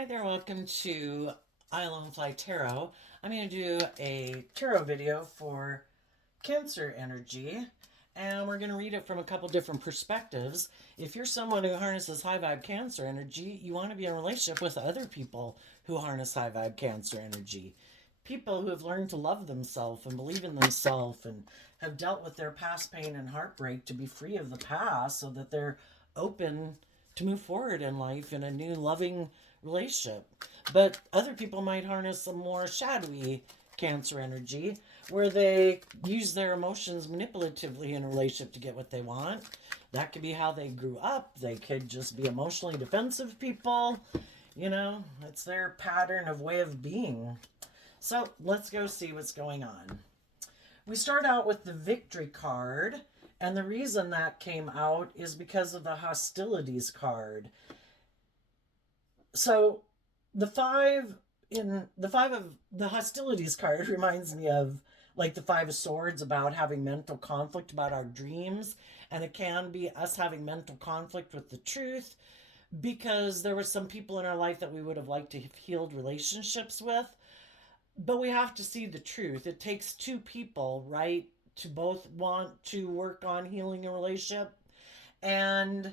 Hi there, welcome to I Alone Fly Tarot. I'm going to do a tarot video for Cancer energy, and we're going to read it from a couple different perspectives. If you're someone who harnesses high vibe Cancer energy, you want to be in a relationship with other people who harness high vibe Cancer energy. People who have learned to love themselves and believe in themselves and have dealt with their past pain and heartbreak to be free of the past so that they're open to move forward in life in a new loving relationship. But other people might harness some more shadowy Cancer energy where they use their emotions manipulatively in a relationship to get what they want. That could be how they grew up. They could just be emotionally defensive people. It's their pattern of way of being. So let's go see what's going on. We start out with the victory card, and the reason that came out is because of the hostilities card. So the five of the hostilities card reminds me of like the five of swords, about having mental conflict about our dreams, and it can be us having mental conflict with the truth because there were some people in our life that we would have liked to have healed relationships with, but we have to see the truth. It takes two people, right, to both want to work on healing a relationship. And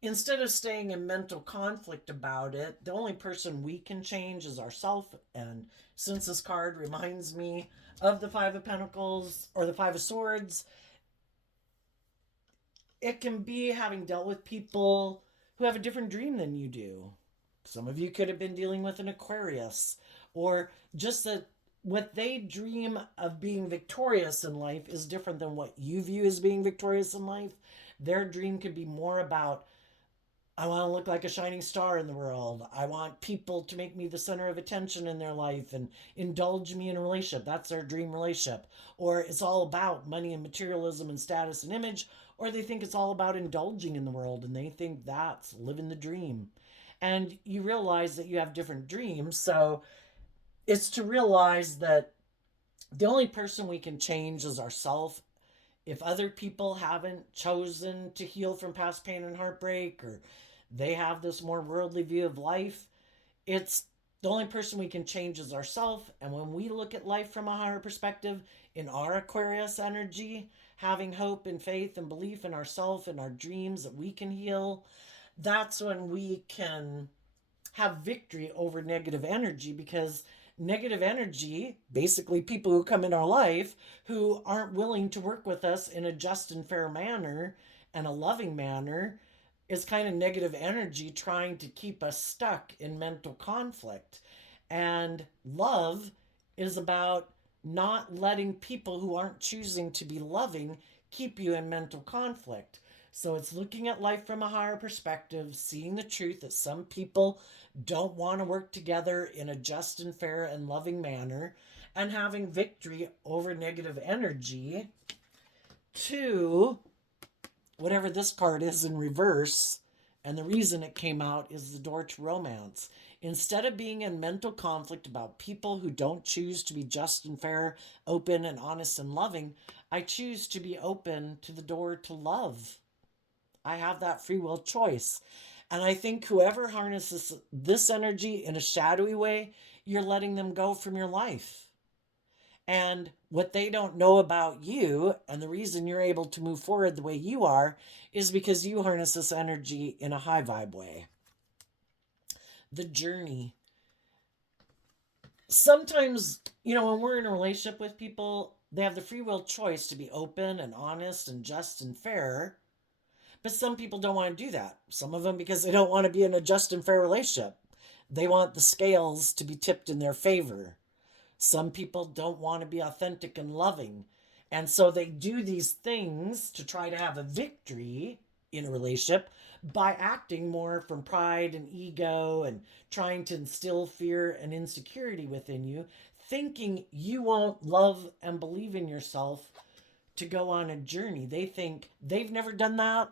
instead of staying in mental conflict about it, the only person we can change is ourselves. And since this card reminds me of the Five of Pentacles or the Five of Swords, it can be having dealt with people who have a different dream than you do. Some of you could have been dealing with an Aquarius, or just that what they dream of being victorious in life is different than what you view as being victorious in life. Their dream could be more about, I want to look like a shining star in the world. I want people to make me the center of attention in their life and indulge me in a relationship. That's their dream relationship. Or it's all about money and materialism and status and image. Or they think it's all about indulging in the world and they think that's living the dream. And you realize that you have different dreams. So it's to realize that the only person we can change is ourselves. If other people haven't chosen to heal from past pain and heartbreak, or they have this more worldly view of life, it's the only person we can change is ourselves. And when we look at life from a higher perspective, in our Aquarius energy, having hope and faith and belief in ourselves and our dreams that we can heal, that's when we can have victory over negative energy. Because negative energy, basically people who come in our life who aren't willing to work with us in a just and fair manner and a loving manner, is kind of negative energy trying to keep us stuck in mental conflict. And love is about not letting people who aren't choosing to be loving keep you in mental conflict. So it's looking at life from a higher perspective, seeing the truth that some people don't want to work together in a just and fair and loving manner, and having victory over negative energy. Two, whatever this card is in reverse, and the reason it came out is the door to romance. Instead of being in mental conflict about people who don't choose to be just and fair, open and honest and loving, I choose to be open to the door to love. I have that free will choice. And I think whoever harnesses this energy in a shadowy way, you're letting them go from your life. And what they don't know about you, and the reason you're able to move forward the way you are, is because you harness this energy in a high vibe way. The journey. Sometimes, when we're in a relationship with people, they have the free will choice to be open and honest and just and fair. But some people don't want to do that. Some of them because they don't want to be in a just and fair relationship. They want the scales to be tipped in their favor. Some people don't want to be authentic and loving. And so they do these things to try to have a victory in a relationship by acting more from pride and ego and trying to instill fear and insecurity within you, thinking you won't love and believe in yourself to go on a journey. They think they've never done that.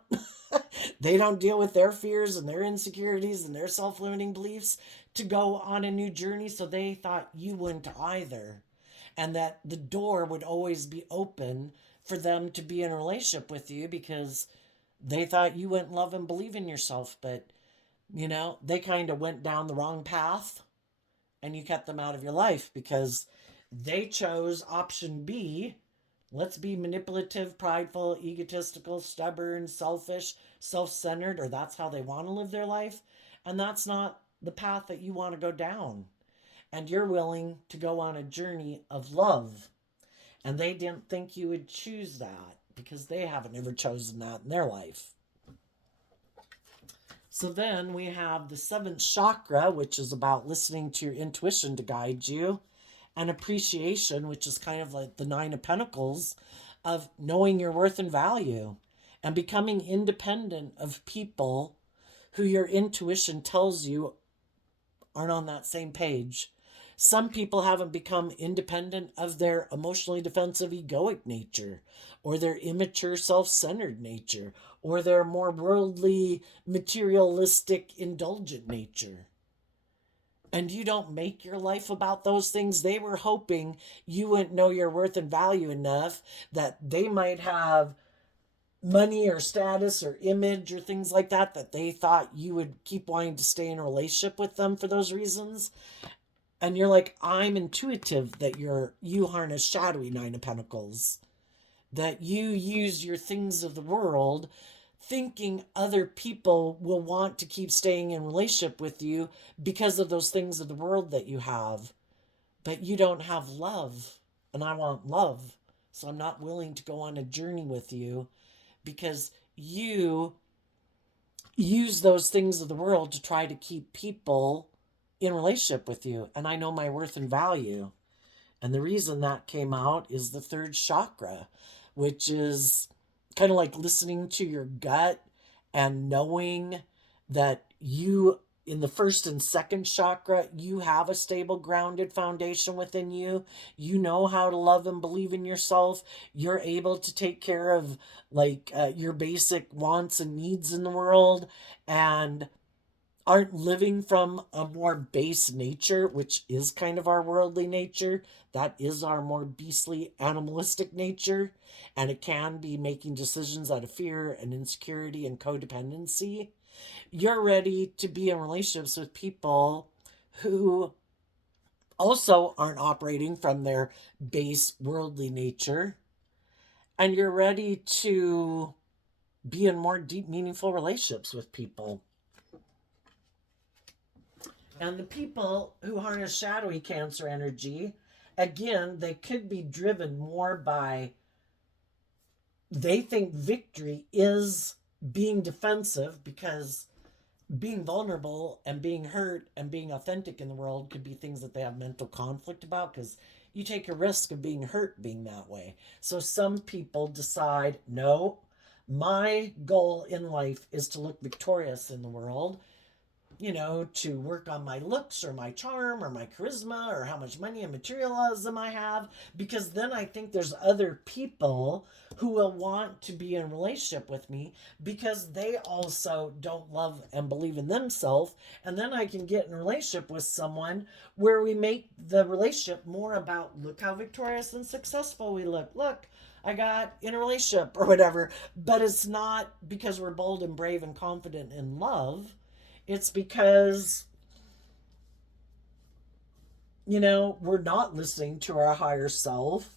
They don't deal with their fears and their insecurities and their self limiting beliefs to go on a new journey. So they thought you wouldn't either. And that the door would always be open for them to be in a relationship with you because they thought you wouldn't love and believe in yourself. But They kind of went down the wrong path and you cut them out of your life because they chose option B. Let's be manipulative, prideful, egotistical, stubborn, selfish, self centered, or that's how they want to live their life. And that's not the path that you want to go down. And you're willing to go on a journey of love. And they didn't think you would choose that because they haven't ever chosen that in their life. So then we have the seventh chakra, which is about listening to your intuition to guide you, and appreciation, which is kind of like the Nine of Pentacles, of knowing your worth and value and becoming independent of people who your intuition tells you aren't on that same page. Some people haven't become independent of their emotionally defensive egoic nature, or their immature self centered nature, or their more worldly, materialistic, indulgent nature. And you don't make your life about those things. They were hoping you wouldn't know your worth and value enough that they might have money or status or image or things like that, that they thought you would keep wanting to stay in a relationship with them for those reasons. And you're like, I'm intuitive that you harness shadowy Nine of Pentacles, that you use your things of the world thinking other people will want to keep staying in relationship with you because of those things of the world that you have. But you don't have love, and I want love. So I'm not willing to go on a journey with you because you use those things of the world to try to keep people in relationship with you. And I know my worth and value. And the reason that came out is the third chakra, which is kind of like listening to your gut and knowing that you, in the first and second chakra, you have a stable, grounded foundation within you. You know how to love and believe in yourself. You're able to take care of your basic wants and needs in the world, and aren't living from a more base nature, which is kind of our worldly nature. That is our more beastly, animalistic nature. And it can be making decisions out of fear and insecurity and codependency. You're ready to be in relationships with people who also aren't operating from their base worldly nature. And you're ready to be in more deep, meaningful relationships with people. And the people who harness shadowy Cancer energy, again, they could be driven more by, they think victory is being defensive, because being vulnerable and being hurt and being authentic in the world could be things that they have mental conflict about, because you take a risk of being hurt being that way. So some people decide, no, my goal in life is to look victorious in the world, to work on my looks or my charm or my charisma or how much money and materialism I have, because then I think there's other people who will want to be in a relationship with me because they also don't love and believe in themselves. And then I can get in a relationship with someone where we make the relationship more about, look how victorious and successful we look. Look, I got in a relationship or whatever. But it's not because we're bold and brave and confident in love. It's because, we're not listening to our higher self,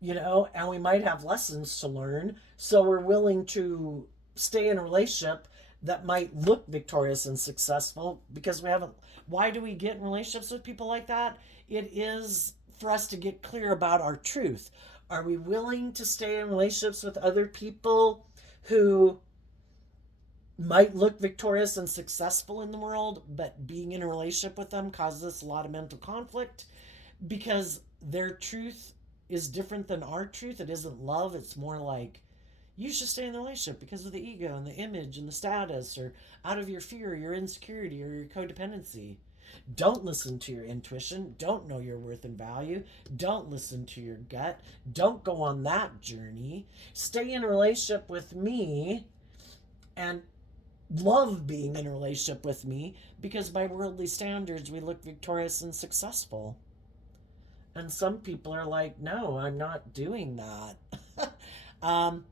and we might have lessons to learn. So we're willing to stay in a relationship that might look victorious and successful because we haven't. Why do we get in relationships with people like that? It is for us to get clear about our truth. Are we willing to stay in relationships with other people who might look victorious and successful in the world, but being in a relationship with them causes us a lot of mental conflict because their truth is different than our truth? It isn't love. It's more like, you should stay in the relationship because of the ego and the image and the status, or out of your fear, your insecurity, or your codependency. Don't listen to your intuition. Don't know your worth and value. Don't listen to your gut. Don't go on that journey. Stay in a relationship with me and love being in a relationship with me, because by worldly standards we look victorious and successful. And some people are like, no, I'm not doing that.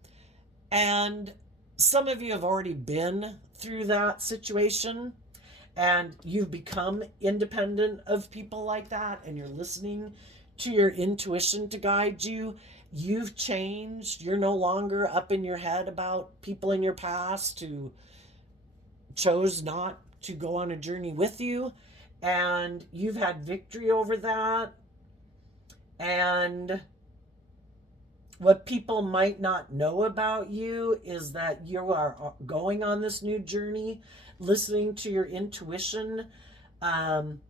And some of you have already been through that situation, and you've become independent of people like that, and you're listening to your intuition to guide you. You've changed. You're no longer up in your head about people in your past who chose not to go on a journey with you, and you've had victory over that. And what people might not know about you is that you are going on this new journey, listening to your intuition, um,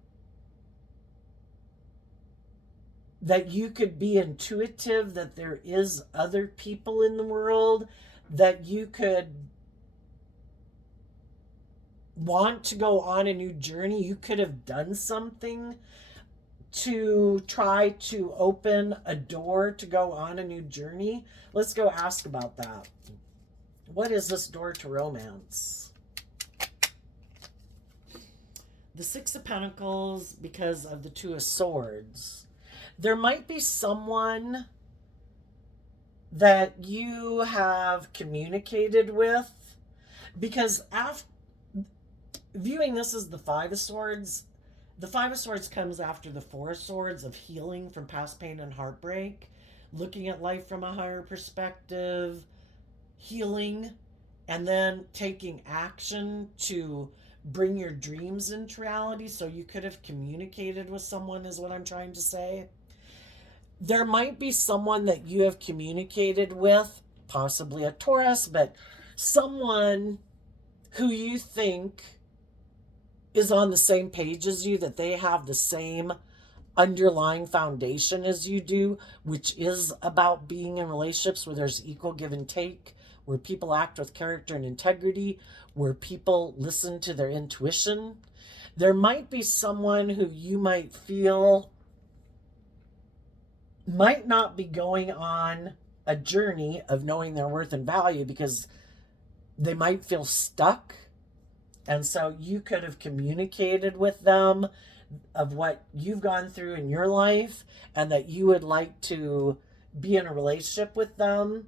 that you could be intuitive, that there is other people in the world, that you could want to go on a new journey. You could have done something to try to open a door to go on a new journey. Let's go ask about that. What is this door to romance? The Six of Pentacles, because of the Two of Swords. There might be someone that you have communicated with, because after viewing this as the Five of Swords, the Five of Swords comes after the Four of Swords of healing from past pain and heartbreak, looking at life from a higher perspective, healing, and then taking action to bring your dreams into reality. So you could have communicated with someone, is what I'm trying to say. There might be someone that you have communicated with, possibly a Taurus, but someone who you think is on the same page as you, that they have the same underlying foundation as you do, which is about being in relationships where there's equal give and take, where people act with character and integrity, where people listen to their intuition. There might be someone who you might feel might not be going on a journey of knowing their worth and value, because they might feel stuck. And so you could have communicated with them of what you've gone through in your life, and that you would like to be in a relationship with them.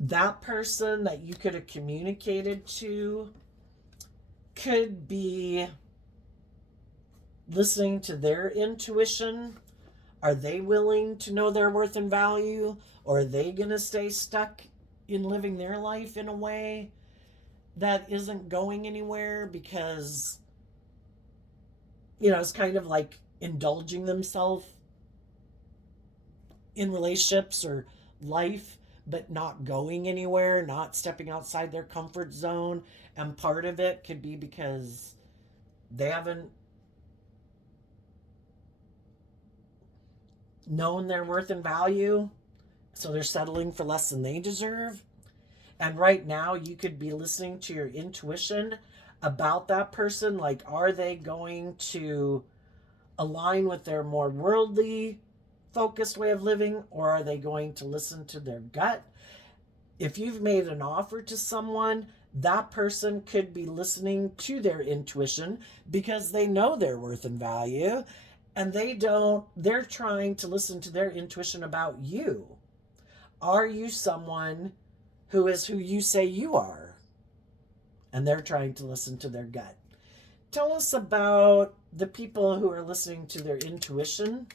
That person that you could have communicated to could be listening to their intuition. Are they willing to know their worth and value? Or are they going to stay stuck in living their life in a way that isn't going anywhere, because, it's kind of like indulging themselves in relationships or life, but not going anywhere, not stepping outside their comfort zone. And part of it could be because they haven't known their worth and value, so they're settling for less than they deserve. And right now you could be listening to your intuition about that person. Like, are they going to align with their more worldly focused way of living, or are they going to listen to their gut? If you've made an offer to someone, that person could be listening to their intuition because they know their worth and value, and they're trying to listen to their intuition about you. Are you someone who is who you say you are? And they're trying to listen to their gut. Tell us about the people who are listening to their intuition.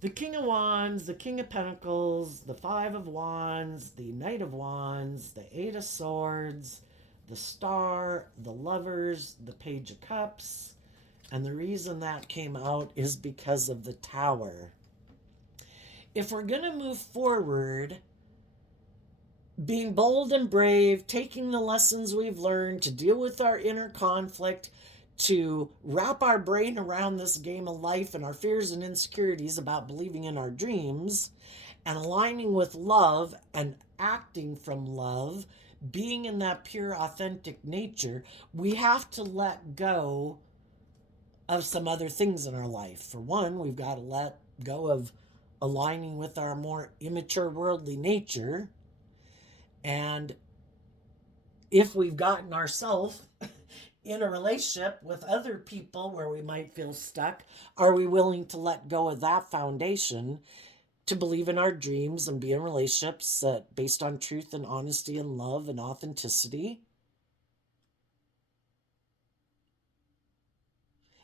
The King of Wands, the King of Pentacles, the Five of Wands, the Knight of Wands, the Eight of Swords, the Star, the Lovers, the Page of Cups. And the reason that came out is because of the Tower. If we're going to move forward, being bold and brave, taking the lessons we've learned to deal with our inner conflict, to wrap our brain around this game of life and our fears and insecurities about believing in our dreams, and aligning with love and acting from love, being in that pure, authentic nature, we have to let go of some other things in our life. For one, we've got to let go of aligning with our more immature worldly nature. And if we've gotten ourselves in a relationship with other people where we might feel stuck, are we willing to let go of that foundation to believe in our dreams and be in relationships based on truth and honesty and love and authenticity?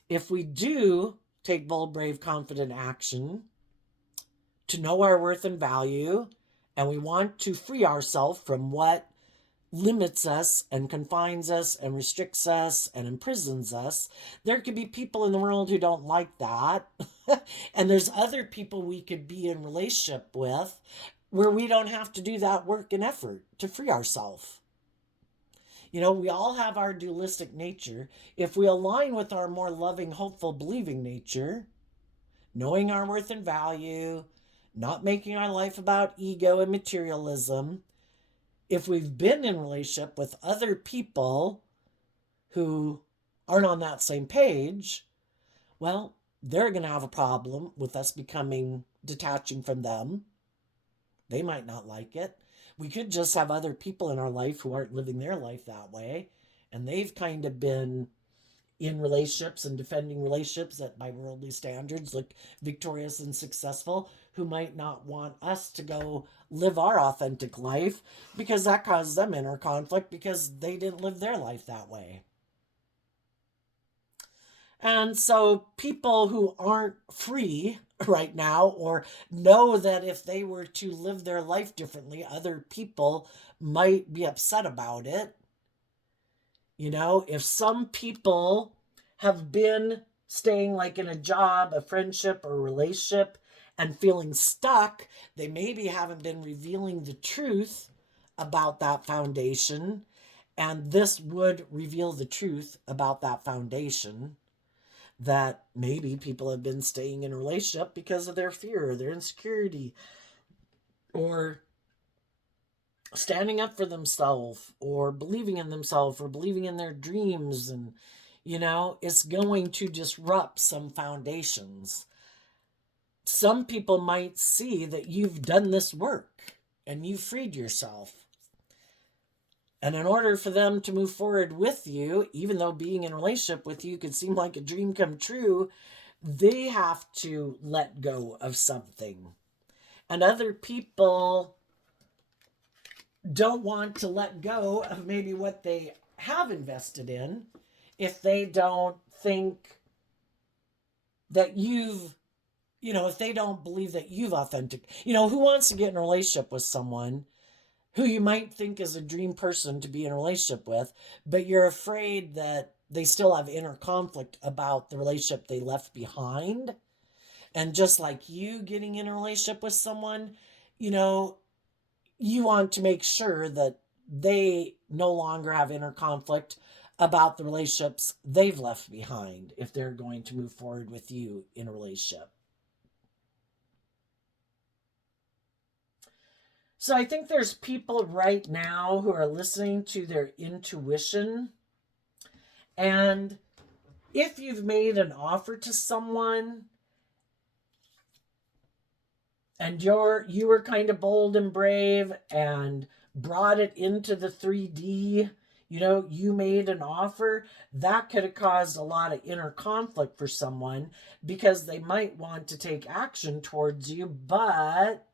If we do take bold, brave, confident action to know our worth and value, and we want to free ourselves from what limits us and confines us and restricts us and imprisons us, there could be people in the world who don't like that. And there's other people we could be in relationship with where we don't have to do that work and effort to free ourselves. You know, we all have our dualistic nature. If we align with our more loving, hopeful, believing nature, knowing our worth and value, not making our life about ego and materialism, if we've been in relationship with other people who aren't on that same page, well, they're going to have a problem with us detaching from them. They might not like it. We could just have other people in our life who aren't living their life that way, and they've kind of been in relationships and defending relationships that by worldly standards look victorious and successful, who might not want us to go live our authentic life because that causes them inner conflict because they didn't live their life that way. And so people who aren't free right now, or know that if they were to live their life differently, other people might be upset about it. You know, if some people have been staying like in a job, a friendship, or a relationship and feeling stuck, they maybe haven't been revealing the truth about that foundation. And this would reveal the truth about that foundation, that maybe people have been staying in a relationship because of their fear, their insecurity, or standing up for themselves, or believing in themselves, or believing in their dreams. And, you know, it's going to disrupt some foundations. Some people might see that you've done this work and you've freed yourself. And in order for them to move forward with you, even though being in a relationship with you could seem like a dream come true, they have to let go of something. And other people don't want to let go of maybe what they have invested in if they don't think that if they don't believe that you've authentic. Who wants to get in a relationship with someone who you might think is a dream person to be in a relationship with, but you're afraid that they still have inner conflict about the relationship they left behind? And just like you getting in a relationship with someone, you want to make sure that they no longer have inner conflict about the relationships they've left behind if they're going to move forward with you in a relationship. So I think there's people right now who are listening to their intuition. And if you've made an offer to someone and you were kind of bold and brave and brought it into the 3D, you made an offer, that could have caused a lot of inner conflict for someone because they might want to take action towards you, but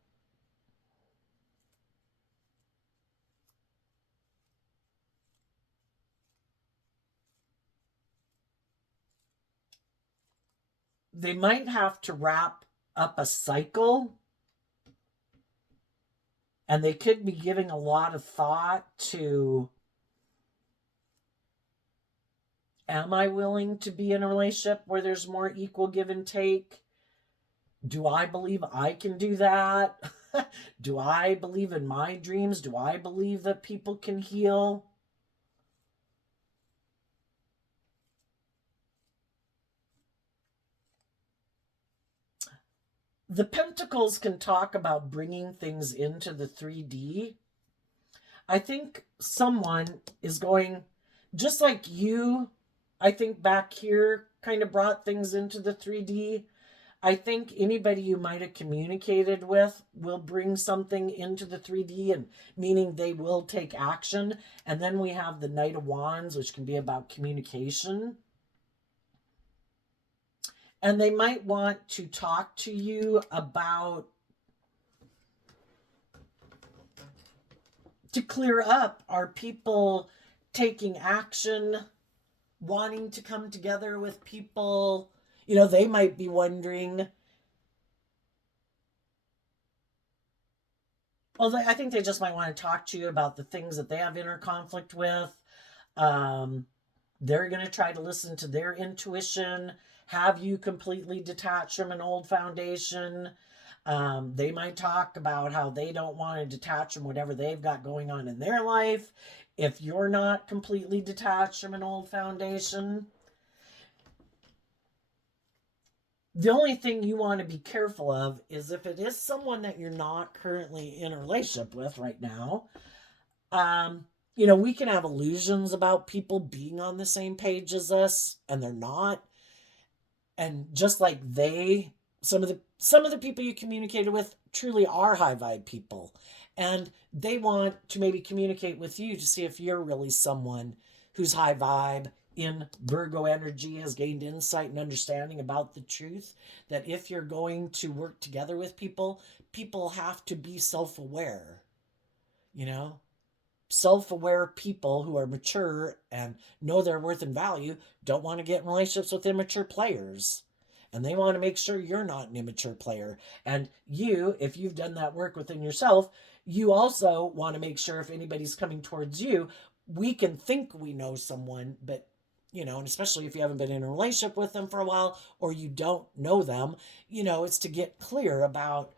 they might have to wrap up a cycle, and they could be giving a lot of thought to, am I willing to be in a relationship where there's more equal give and take? Do I believe I can do that? Do I believe in my dreams? Do I believe that people can heal? The Pentacles can talk about bringing things into the 3D. I think someone is going, just like you, I think back here kind of brought things into the 3D. I think anybody you might have communicated with will bring something into the 3D, and meaning they will take action. And then we have the Knight of Wands, which can be about communication. And they might want to talk to you about, to clear up, are people taking action wanting to come together with people. You know, they might be wondering, well, I think they just might want to talk to you about the things that they have inner conflict with. Um, they're going to try to listen to their intuition, have you completely detached from an old foundation. They might talk about how they don't want to detach from whatever they've got going on in their life if you're not completely detached from an old foundation. The only thing you want to be careful of is if it is someone that you're not currently in a relationship with right now. Um, you know, we can have illusions about people being on the same page as us, and they're not. And just like some of the people you communicated with truly are high vibe people, and they want to maybe communicate with you to see if you're really someone who's high vibe in Virgo energy, has gained insight and understanding about the truth, that if you're going to work together with people, people have to be self-aware. You know, self-aware people who are mature and know their worth and value don't want to get in relationships with immature players, and they want to make sure you're not an immature player. And you, if you've done that work within yourself, you also want to make sure if anybody's coming towards you, we can think we know someone, but you know, and especially if you haven't been in a relationship with them for a while or you don't know them, you know, it's to get clear about,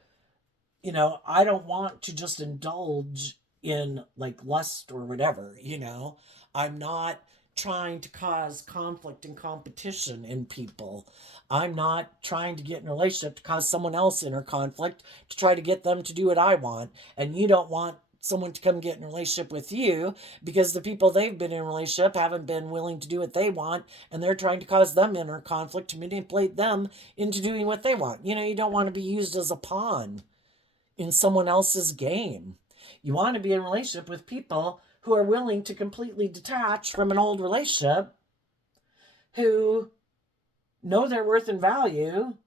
you know, I don't want to just indulge in like lust or whatever, you know. I'm not trying to cause conflict and competition in people. I'm not trying to get in a relationship to cause someone else inner conflict to try to get them to do what I want. And you don't want someone to come get in a relationship with you because the people they've been in a relationship haven't been willing to do what they want, and they're trying to cause them inner conflict to manipulate them into doing what they want. You know, you don't want to be used as a pawn in someone else's game. You want to be in a relationship with people who are willing to completely detach from an old relationship, who know their worth and value,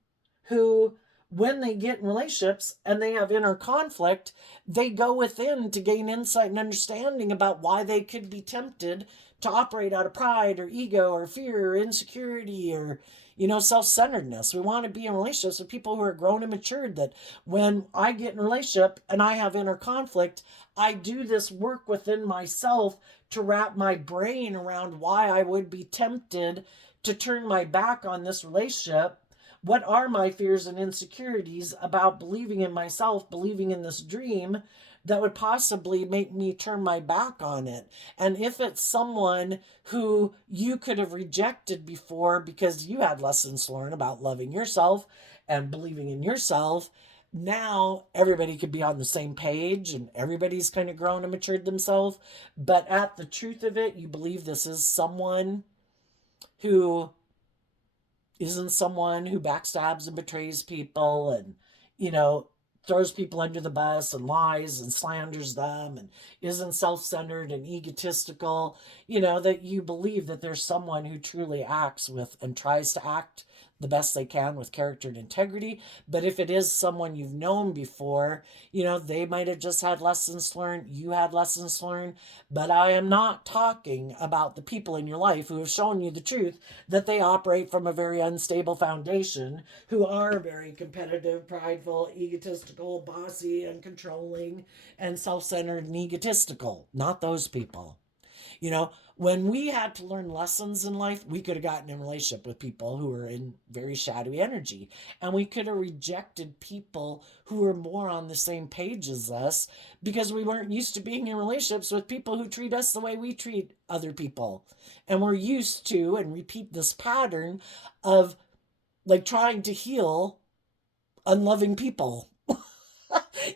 who, when they get in relationships and they have inner conflict, they go within to gain insight and understanding about why they could be tempted to operate out of pride or ego or fear or insecurity or, you know, self-centeredness. We want to be in relationships with people who are grown and matured, that when I get in a relationship and I have inner conflict, I do this work within myself to wrap my brain around why I would be tempted to turn my back on this relationship. What are my fears and insecurities about believing in myself, believing in this dream that would possibly make me turn my back on it? And if it's someone who you could have rejected before because you had lessons to learn about loving yourself and believing in yourself, now everybody could be on the same page and everybody's kind of grown and matured themselves. But at the truth of it, you believe this is someone who isn't someone who backstabs and betrays people and, you know, throws people under the bus and lies and slanders them and isn't self-centered and egotistical, you know, that you believe that there's someone who truly acts with and tries to act the best they can with character and integrity. But if it is someone you've known before, you know, they might have just had lessons learned, you had lessons learned. But I am not talking about the people in your life who have shown you the truth, that they operate from a very unstable foundation, who are very competitive, prideful, egotistical, bossy, and controlling, and self-centered and egotistical. Not those people. You know, when we had to learn lessons in life, we could have gotten in a relationship with people who were in very shadowy energy. And we could have rejected people who were more on the same page as us because we weren't used to being in relationships with people who treat us the way we treat other people. And we're used to and repeat this pattern of like trying to heal unloving people.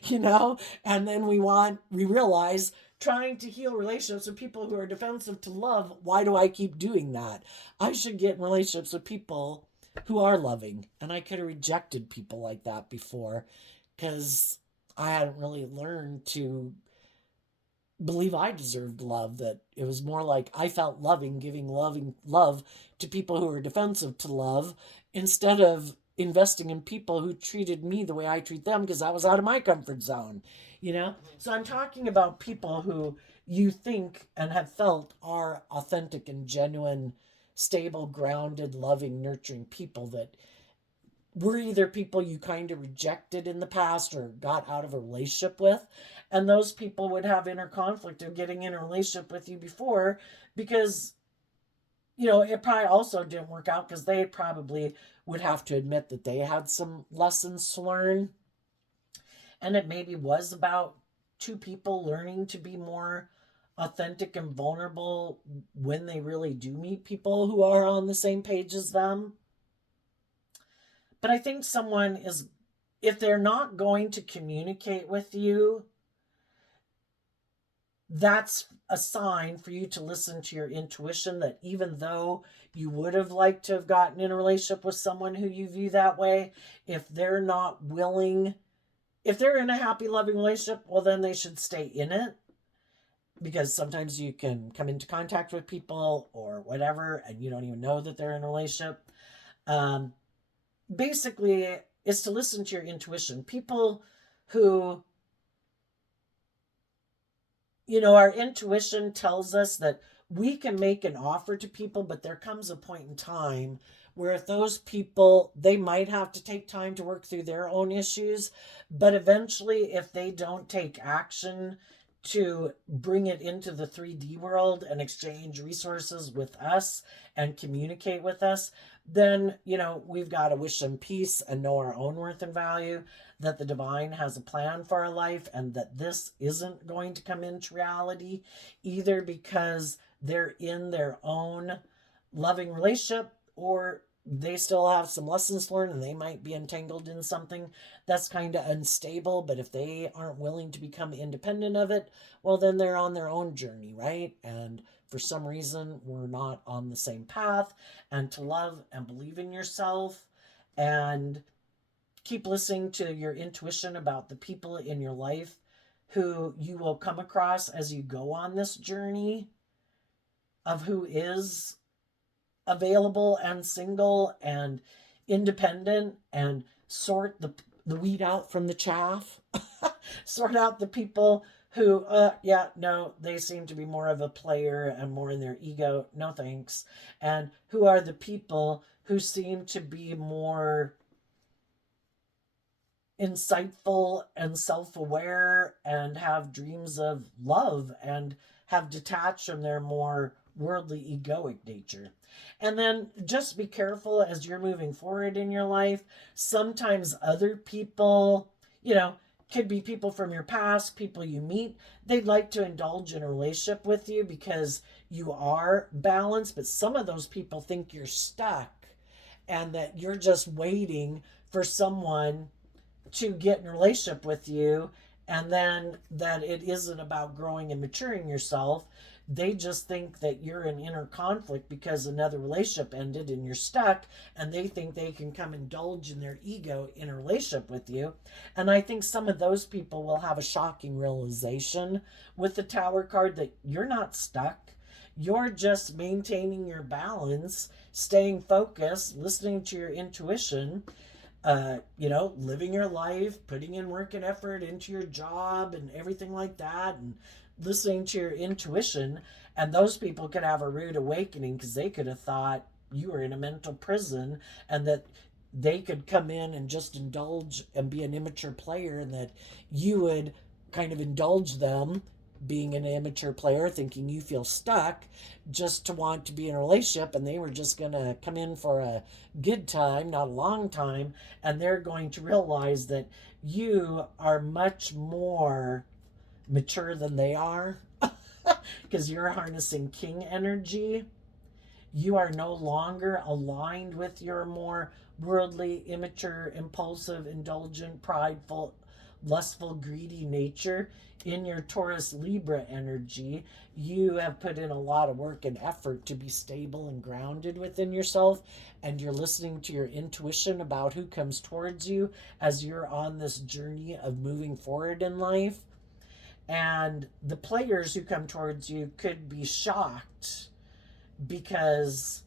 You know, and then we realize, trying to heal relationships with people who are defensive to love, why do I keep doing that? I should get in relationships with people who are loving. And I could have rejected people like that before because I hadn't really learned to believe I deserved love, that it was more like I felt loving giving loving love to people who were defensive to love, instead of investing in people who treated me the way I treat them, because that was out of my comfort zone, you know. So I'm talking about people who you think and have felt are authentic and genuine stable, grounded, loving, nurturing people that were either people you kind of rejected in the past or got out of a relationship with. And those people would have inner conflict of getting in a relationship with you before because, it probably also didn't work out because they probably would have to admit that they had some lessons to learn. And it maybe was about two people learning to be more authentic and vulnerable when they really do meet people who are on the same page as them. But I think someone is, if they're not going to communicate with you, that's a sign for you to listen to your intuition, that even though you would have liked to have gotten in a relationship with someone who you view that way, if they're not willing, if they're in a happy, loving relationship, well, then they should stay in it. Because sometimes you can come into contact with people or whatever, and you don't even know that they're in a relationship. Um, Basically, is to listen to your intuition. People who, our intuition tells us that we can make an offer to people, but there comes a point in time where if those people, they might have to take time to work through their own issues, but eventually, if they don't take action to bring it into the 3D world and exchange resources with us and communicate with us, then, we've got to wish them peace and know our own worth and value, that the divine has a plan for our life, and that this isn't going to come into reality either because they're in their own loving relationship, or they still have some lessons learned and they might be entangled in something that's kind of unstable. But if they aren't willing to become independent of it, well, then they're on their own journey, right? And for some reason, we're not on the same path. And to love and believe in yourself and keep listening to your intuition about the people in your life who you will come across as you go on this journey of who is available and single and independent, and sort the weed out from the chaff. Sort out the people who, yeah, no, they seem to be more of a player and more in their ego. No thanks. And who are the people who seem to be more insightful and self aware and have dreams of love and have detached from their more worldly, egoic nature. And then just be careful as you're moving forward in your life. Sometimes other people, could be people from your past, people you meet, they'd like to indulge in a relationship with you because you are balanced, but some of those people think you're stuck and that you're just waiting for someone to get in a relationship with you, and then that it isn't about growing and maturing yourself. They just think that you're in inner conflict because another relationship ended and you're stuck, and they think they can come indulge in their ego in a relationship with you. And I think some of those people will have a shocking realization with the Tower card that you're not stuck. You're just maintaining your balance, staying focused, listening to your intuition, living your life, putting in work and effort into your job and everything like that, and listening to your intuition. And those people could have a rude awakening because they could have thought you were in a mental prison, and that they could come in and just indulge and be an immature player, and that you would kind of indulge them being an immature player, thinking you feel stuck, just to want to be in a relationship, and they were just going to come in for a good time, not a long time, and they're going to realize that you are much more mature than they are because you're harnessing king energy. You are no longer aligned with your more worldly, immature, impulsive, indulgent, prideful, lustful, greedy nature. In your Taurus Libra energy, you have put in a lot of work and effort to be stable and grounded within yourself, and you're listening to your intuition about who comes towards you as you're on this journey of moving forward in life. And the players who come towards you could be shocked because,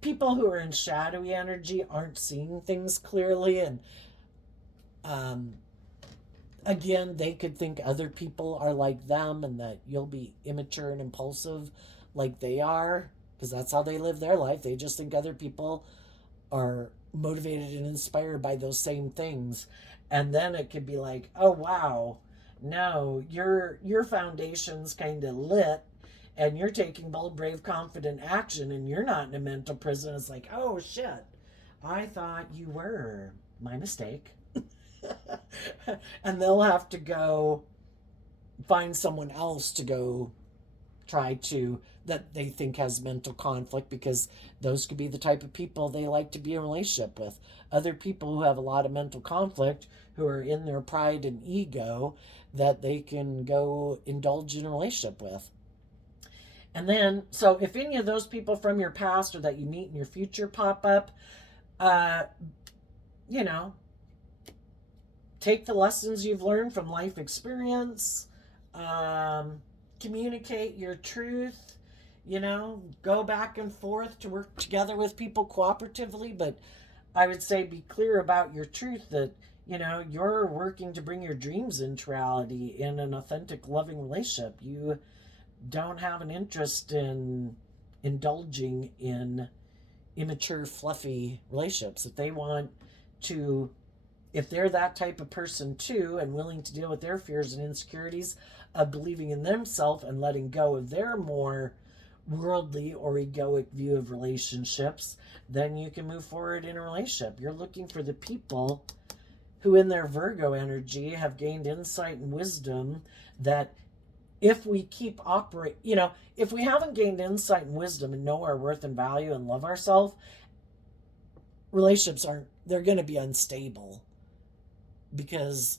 people who are in shadowy energy aren't seeing things clearly. And um, again, they could think other people are like them and that you'll be immature and impulsive like they are. because that's how they live their life. They just think other people are motivated and inspired by those same things. And then it could be like, oh wow, no, your foundation's kind of lit and you're taking bold, brave, confident action and you're not in a mental prison. It's like, oh shit, I thought you were. My mistake. And they'll have to go find someone else to go try to that they think has mental conflict, because those could be the type of people they like to be in a relationship with. Other people who have a lot of mental conflict, who are in their pride and ego, that they can go indulge in a relationship with. And then, so if any of those people from your past or that you meet in your future pop up, uh, you know, take the lessons you've learned from life experience, communicate your truth, go back and forth to work together with people cooperatively. But I would say be clear about your truth, that, you're working to bring your dreams into reality in an authentic, loving relationship. You don't have an interest in indulging in immature, fluffy relationships. If they're that type of person too, and willing to deal with their fears and insecurities of believing in themselves and letting go of their more worldly or egoic view of relationships, then you can move forward in a relationship. You're looking for the people who in their Virgo energy have gained insight and wisdom, that if we keep if we haven't gained insight and wisdom and know our worth and value and love ourselves, relationships they're going to be unstable, because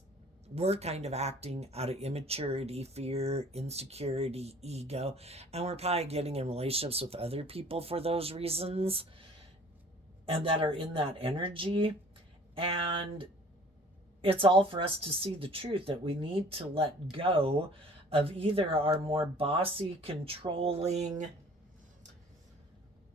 we're kind of acting out of immaturity, fear, insecurity, ego, and we're probably getting in relationships with other people for those reasons and that are in that energy. And it's all for us to see the truth that we need to let go of either our more bossy, controlling,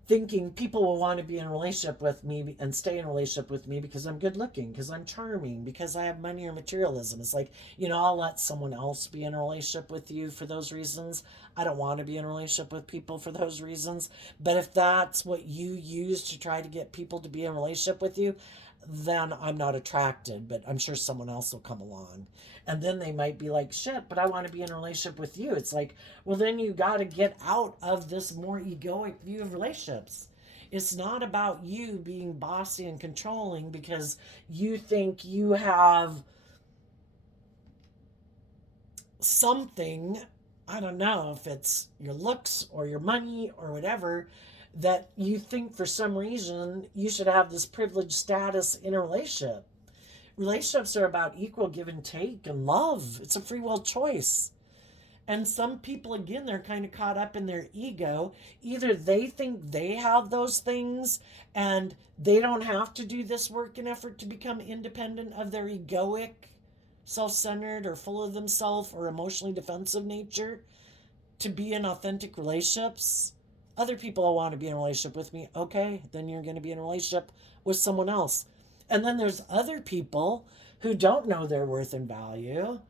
thinking people will want to be in a relationship with me and stay in a relationship with me because I'm good looking, because I'm charming, because I have money or materialism. It's like, I'll let someone else be in a relationship with you for those reasons. I don't want to be in a relationship with people for those reasons. But if that's what you use to try to get people to be in a relationship with you, then I'm not attracted, but I'm sure someone else will come along. And then they might be like, shit, but I want to be in a relationship with you. It's like, well, then you got to get out of this more egoic view of relationships. It's not about you being bossy and controlling because you think you have something, I don't know if it's your looks or your money or whatever, that you think for some reason you should have this privileged status in a relationship. Relationships are about equal give and take and love. It's a free will choice. And some people, again, they're kind of caught up in their ego. Either they think they have those things and they don't have to do this work and effort to become independent of their egoic, self-centered, or full of themselves, or emotionally defensive nature to be in authentic relationships. Other people will want to be in a relationship with me. Okay, then you're going to be in a relationship with someone else. And then there's other people who don't know their worth and value,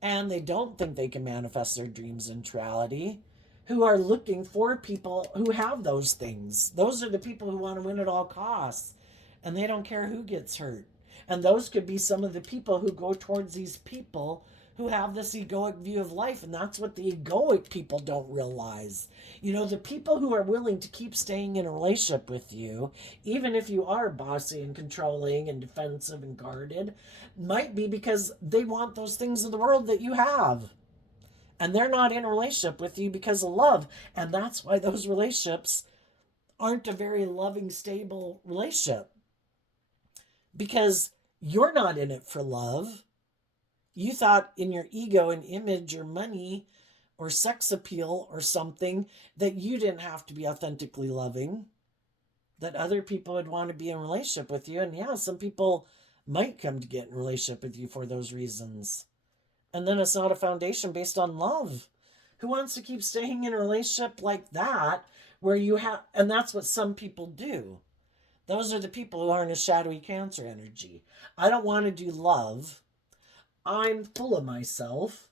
and they don't think they can manifest their dreams into reality, who are looking for people who have those things. Those are the people who want to win at all costs, and they don't care who gets hurt. And those could be some of the people who go towards these people who have this egoic view of life. And that's what the egoic people don't realize. The people who are willing to keep staying in a relationship with you, even if you are bossy and controlling and defensive and guarded, might be because they want those things in the world that you have. And they're not in a relationship with you because of love. And that's why those relationships aren't a very loving, stable relationship. Because you're not in it for love. You thought in your ego and image or money or sex appeal or something that you didn't have to be authentically loving, that other people would want to be in a relationship with you. And yeah, some people might come to get in a relationship with you for those reasons. And then it's not a foundation based on love. Who wants to keep staying in a relationship like that where you have, and that's what some people do. Those are the people who are in a shadowy Cancer energy. I don't want to do love. I'm full of myself.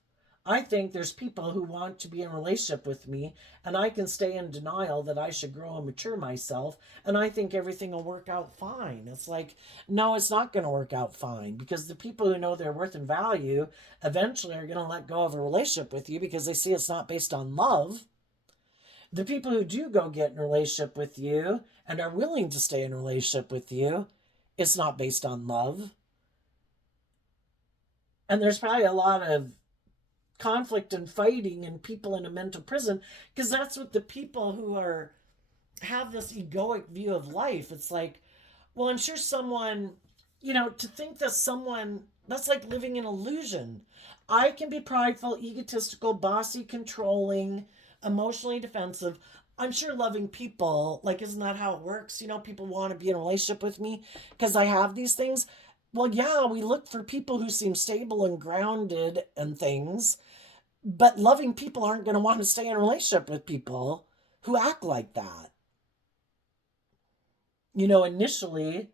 I think there's people who want to be in a relationship with me, and I can stay in denial that I should grow and mature myself, and I think everything will work out fine. It's like, no, it's not going to work out fine, because the people who know their worth and value eventually are going to let go of a relationship with you because they see it's not based on love. The people who do go get in a relationship with you and are willing to stay in a relationship with you, it's not based on love. And there's probably a lot of conflict and fighting and people in a mental prison, because that's what the people who are have this egoic view of life. It's like, well, I'm sure someone, to think that someone, that's like living in illusion. I can be prideful, egotistical, bossy, controlling, emotionally defensive. I'm sure loving people, like, isn't that how it works? People want to be in a relationship with me because I have these things. Well, yeah, we look for people who seem stable and grounded and things, but loving people aren't going to want to stay in a relationship with people who act like that. Initially,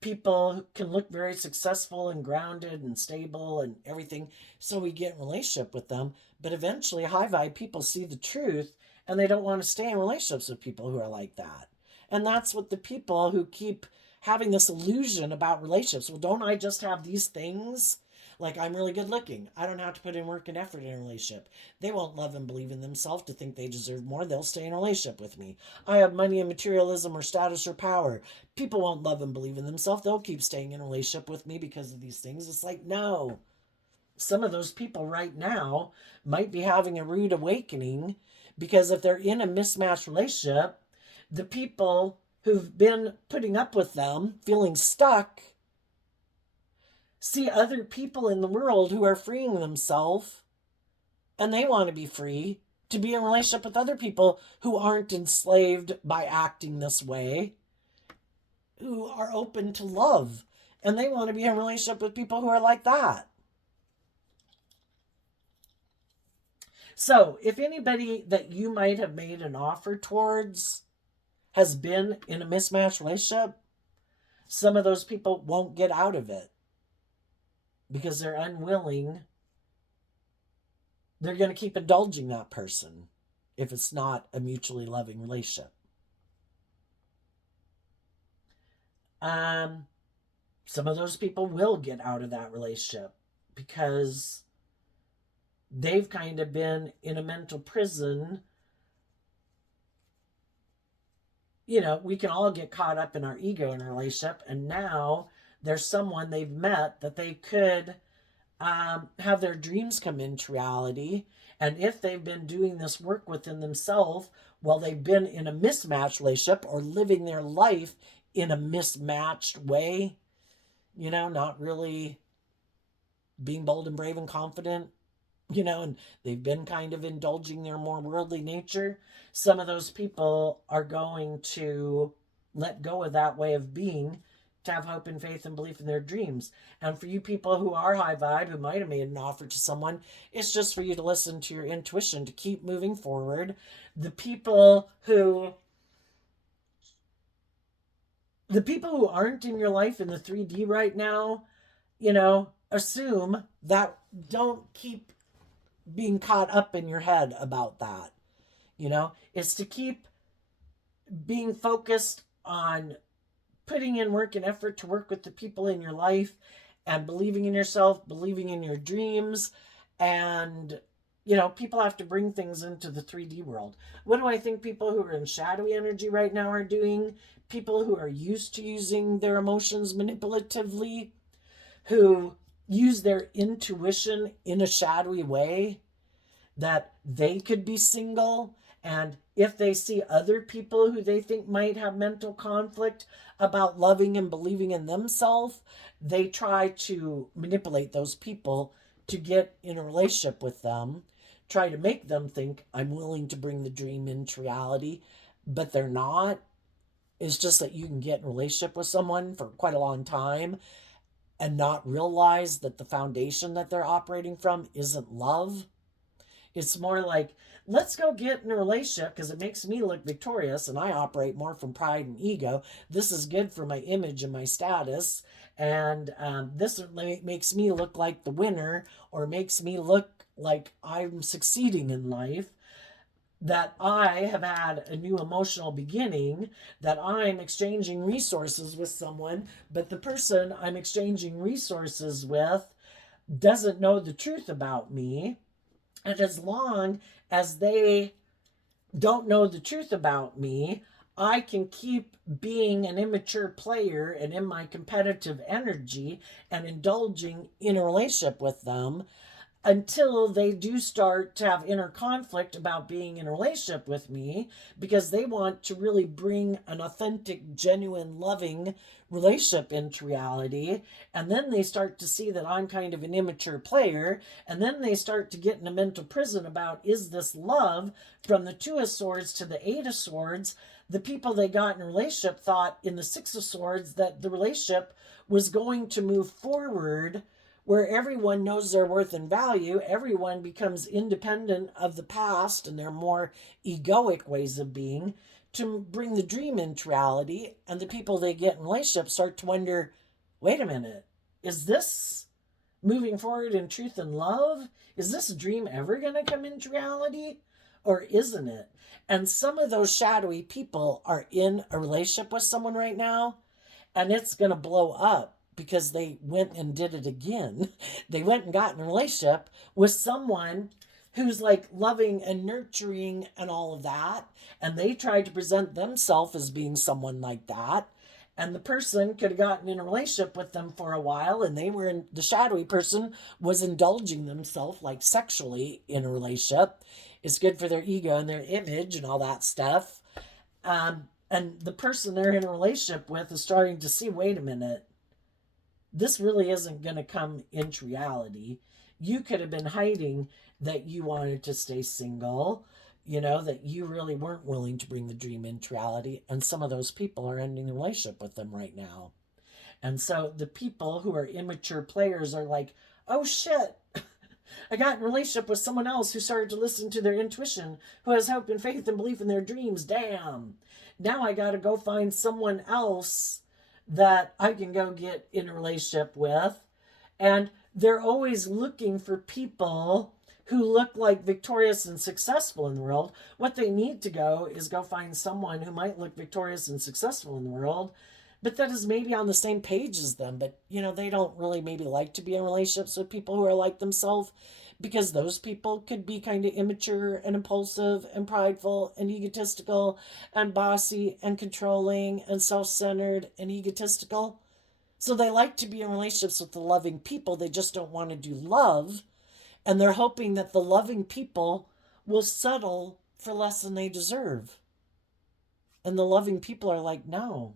people can look very successful and grounded and stable and everything, so we get in relationship with them. But eventually, high vibe people see the truth and they don't want to stay in relationships with people who are like that. And that's what the people who keep having this illusion about relationships. Well, don't I just have these things? Like, I'm really good looking. I don't have to put in work and effort in a relationship. They won't love and believe in themselves to think they deserve more. They'll stay in a relationship with me. I have money and materialism or status or power. People won't love and believe in themselves. They'll keep staying in a relationship with me because of these things. It's like, no. Some of those people right now might be having a rude awakening, because if they're in a mismatched relationship, the people who've been putting up with them feeling stuck see other people in the world who are freeing themselves, and they want to be free to be in a relationship with other people who aren't enslaved by acting this way, who are open to love, and they want to be in a relationship with people who are like that. So, if anybody that you might have made an offer towards has been in a mismatched relationship, some of those people won't get out of it because they're unwilling. They're going to keep indulging that person if it's not a mutually loving relationship. Some of those people will get out of that relationship because they've kind of been in a mental prison. We can all get caught up in our ego in a relationship, and now there's someone they've met that they could have their dreams come into reality. And if they've been doing this work within themselves while they've been in a mismatched relationship or living their life in a mismatched way, not really being bold and brave and confident, and they've been kind of indulging their more worldly nature, some of those people are going to let go of that way of being to have hope and faith and belief in their dreams. And for you people who are high vibe, who might have made an offer to someone, it's just for you to listen to your intuition, to keep moving forward. The people who aren't in your life in the 3D right now, assume that. Don't keep being caught up in your head about that. It's to keep being focused on putting in work and effort to work with the people in your life and believing in yourself, believing in your dreams. And, people have to bring things into the 3D world. What do I think people who are in shadowy energy right now are doing? People who are used to using their emotions manipulatively, who use their intuition in a shadowy way, that they could be single, and if they see other people who they think might have mental conflict about loving and believing in themselves, they try to manipulate those people to get in a relationship with them, try to make them think, I'm willing to bring the dream into reality, but they're not. It's just that you can get in a relationship with someone for quite a long time and not realize that the foundation that they're operating from isn't love. It's more like, let's go get in a relationship because it makes me look victorious and I operate more from pride and ego. This is good for my image and my status. And this makes me look like the winner, or makes me look like I'm succeeding in life, that I have had a new emotional beginning, that I'm exchanging resources with someone, but the person I'm exchanging resources with doesn't know the truth about me. And as long as they don't know the truth about me, I can keep being an immature player and in my competitive energy and indulging in a relationship with them until they do start to have inner conflict about being in a relationship with me, because they want to really bring an authentic, genuine, loving relationship into reality. And then they start to see that I'm kind of an immature player. And then they start to get in a mental prison about, is this love? From the Two of Swords to the Eight of Swords, the people they got in a relationship thought in the Six of Swords that the relationship was going to move forward, where everyone knows their worth and value, everyone becomes independent of the past and their more egoic ways of being, to bring the dream into reality. And the people they get in relationships start to wonder, wait a minute, is this moving forward in truth and love? Is this dream ever going to come into reality? Or isn't it? And some of those shadowy people are in a relationship with someone right now, and it's going to blow up because they went and did it again. They went and got in a relationship with someone who's like loving and nurturing and all of that. And they tried to present themselves as being someone like that. And the person could have gotten in a relationship with them for a while, and they were in, the shadowy person was indulging themselves like sexually in a relationship. It's good for their ego and their image and all that stuff. And the person they're in a relationship with is starting to see, wait a minute, this really isn't going to come into reality. You could have been hiding that you wanted to stay single, that you really weren't willing to bring the dream into reality. And some of those people are ending a relationship with them right now. And so the people who are immature players are like, oh shit, I got in a relationship with someone else who started to listen to their intuition, who has hope and faith and belief in their dreams. Damn. Now I got to go find someone else that I can go get in a relationship with. And they're always looking for people who look like victorious and successful in the world. What they need to go is go find someone who might look victorious and successful in the world, but that is maybe on the same page as them. But, they don't really maybe like to be in relationships with people who are like themselves, because those people could be kind of immature and impulsive and prideful and egotistical and bossy and controlling and self-centered and egotistical. So they like to be in relationships with the loving people. They just don't want to do love. And they're hoping that the loving people will settle for less than they deserve. And the loving people are like, no,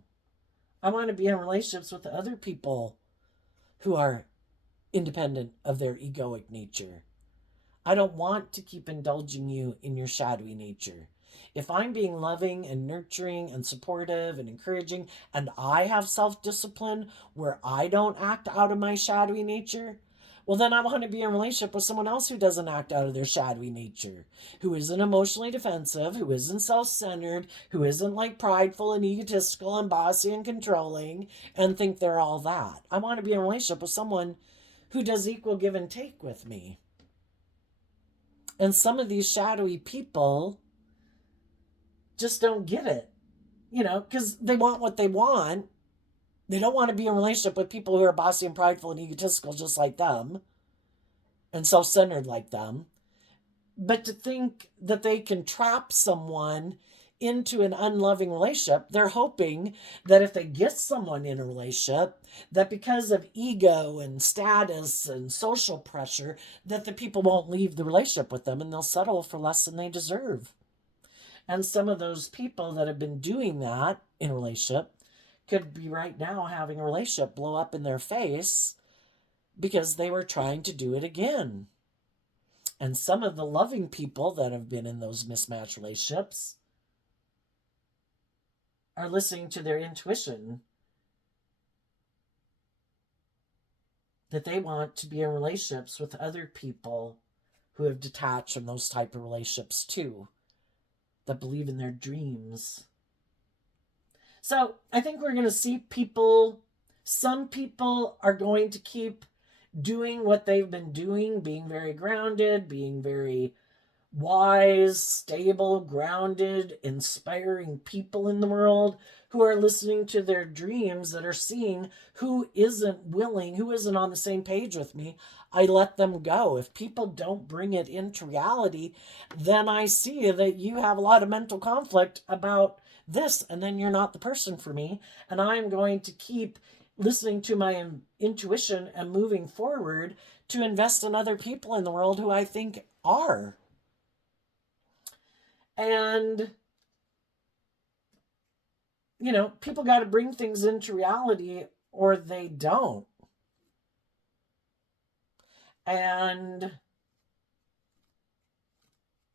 I want to be in relationships with the other people who are independent of their egoic nature. I don't want to keep indulging you in your shadowy nature. If I'm being loving and nurturing and supportive and encouraging, and I have self-discipline where I don't act out of my shadowy nature, well, then I want to be in a relationship with someone else who doesn't act out of their shadowy nature, who isn't emotionally defensive, who isn't self-centered, who isn't like prideful and egotistical and bossy and controlling and think they're all that. I want to be in a relationship with someone who does equal give and take with me. And some of these shadowy people just don't get it, because they want what they want. They don't want to be in a relationship with people who are bossy and prideful and egotistical just like them and self-centered like them. But to think that they can trap someone into an unloving relationship, they're hoping that if they get someone in a relationship, that because of ego and status and social pressure, that the people won't leave the relationship with them and they'll settle for less than they deserve. And some of those people that have been doing that in a relationship could be right now having a relationship blow up in their face because they were trying to do it again. And some of the loving people that have been in those mismatched relationships are listening to their intuition that they want to be in relationships with other people who have detached from those type of relationships too, that believe in their dreams. So I think we're going to see some people are going to keep doing what they've been doing, being very grounded, being very wise, stable, grounded, inspiring people in the world who are listening to their dreams, that are seeing who isn't willing, who isn't on the same page with me. I let them go. If people don't bring it into reality, then I see that you have a lot of mental conflict about this, and then you're not the person for me. And I'm going to keep listening to my intuition and moving forward to invest in other people in the world who I think are. And, people got to bring things into reality or they don't. And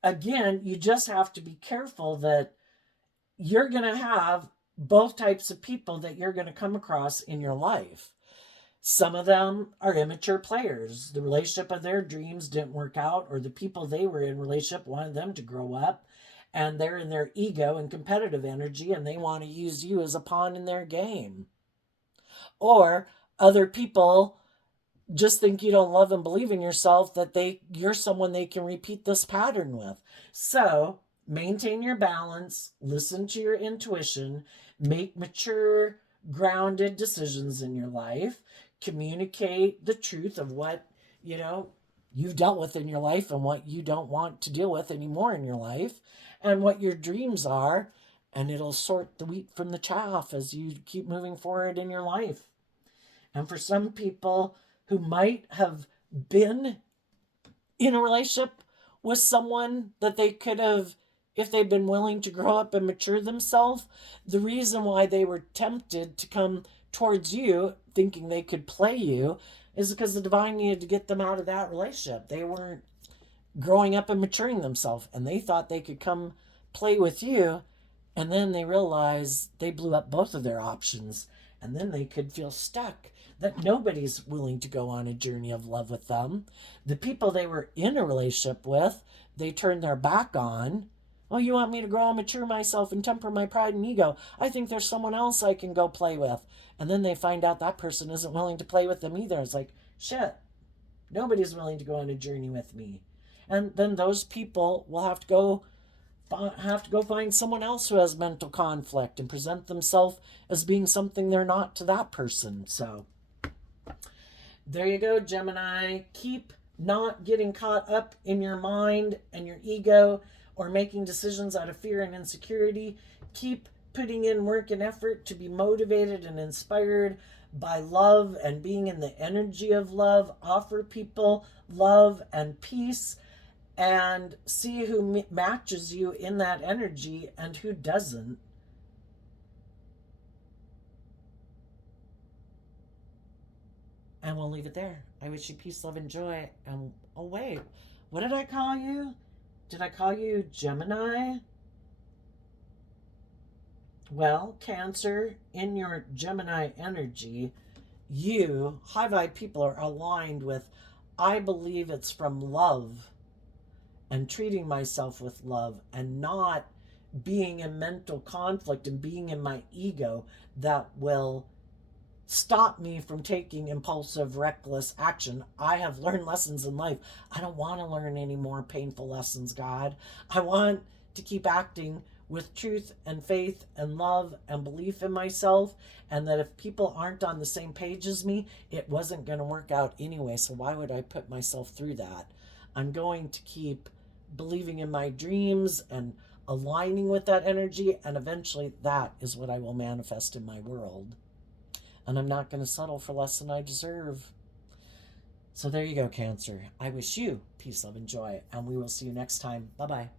again, you just have to be careful that you're going to have both types of people that you're going to come across in your life. Some of them are immature players. The relationship of their dreams didn't work out, or the people they were in relationship wanted them to grow up, and they're in their ego and competitive energy, and they want to use you as a pawn in their game. Or other people just think you don't love and believe in yourself, that you're someone they can repeat this pattern with. So maintain your balance, listen to your intuition, make mature, grounded decisions in your life, communicate the truth of what you've dealt with in your life and what you don't want to deal with anymore in your life, and what your dreams are, and it'll sort the wheat from the chaff as you keep moving forward in your life. And for some people who might have been in a relationship with someone that they could have, if they'd been willing to grow up and mature themselves, the reason why they were tempted to come towards you thinking they could play you is because the divine needed to get them out of that relationship. They weren't growing up and maturing themselves, and they thought they could come play with you, and then they realized they blew up both of their options, and then they could feel stuck, that nobody's willing to go on a journey of love with them. The people they were in a relationship with, they turned their back on. Oh, you want me to grow and mature myself and temper my pride and ego? I think there's someone else I can go play with. And then they find out that person isn't willing to play with them either. It's like, shit, nobody's willing to go on a journey with me. And then those people will have to go find someone else who has mental conflict and present themselves as being something they're not to that person. So there you go, Gemini. Keep not getting caught up in your mind and your ego, or making decisions out of fear and insecurity. Keep putting in work and effort to be motivated and inspired by love and being in the energy of love. Offer people love and peace, and see who matches you in that energy and who doesn't. And we'll leave it there. I wish you peace, love, and joy. And oh wait, what did I call you? Did I call you Gemini? Well, Cancer, in your Gemini energy, you, high vibe people, are aligned with, I believe it's from love and treating myself with love and not being in mental conflict and being in my ego that will stop me from taking impulsive, reckless action. I have learned lessons in life. I don't want to learn any more painful lessons, God. I want to keep acting with truth and faith and love and belief in myself, and that if people aren't on the same page as me, it wasn't going to work out anyway, so why would I put myself through that? I'm going to keep believing in my dreams and aligning with that energy, and eventually that is what I will manifest in my world. And I'm not going to settle for less than I deserve. So there you go, Cancer. I wish you peace, love, and joy, and we will see you next time. Bye-bye.